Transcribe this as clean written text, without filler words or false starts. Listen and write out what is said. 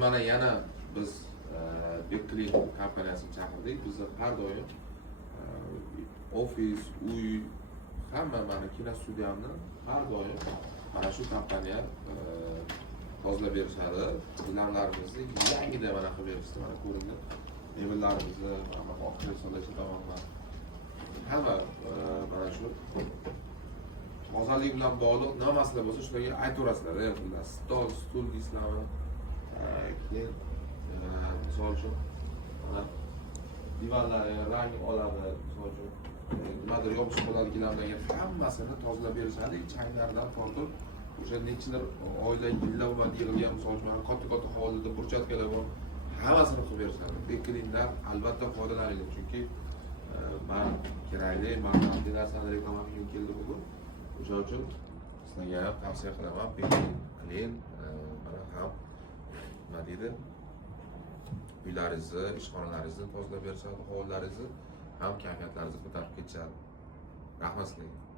mana yana biz Bekclean kompaniyasini chaqirdik. Biz har doim ofis, uy, hamma mana kinostudiyamni har doim mana shu kompaniya tozalab berishadi. Gilamlarimizni yangidan mana qilib berishdi. Mana ko'ringlar. Mebellarimizni, mana oqresolashni tamomlan. Hamma mana shu tozalik bilan bog'liq nima masala bo'lsa shularga aytaverasizlar. Stol, stul deysizlarmi? Keyin misol uchun mana divanlari rang oladi, misol uchun nimadir yopishib qoladi gilamlarga hammasini tozalab berishadi. Changlardan tortib o'sha nechilar oila yillab bilan yig'ilgan misol uchun katta hovlida burchatkalar bor, hammasini qilib berishadi. Bekcleandan albatta foydalaning, chunki men kerakli ma'lumotli narsalarni reklama qilib keldi bugun. O'sha uchun sizlarga ham tavsiya qilaman. Bekclean mana ham nima deydi? Uylaringizni, ishxonalaringizni tozalab berishadi, hovlilaringizni ham kayfiyatlaringizni ko'tarib ketishadi. Rahmat sizlarga.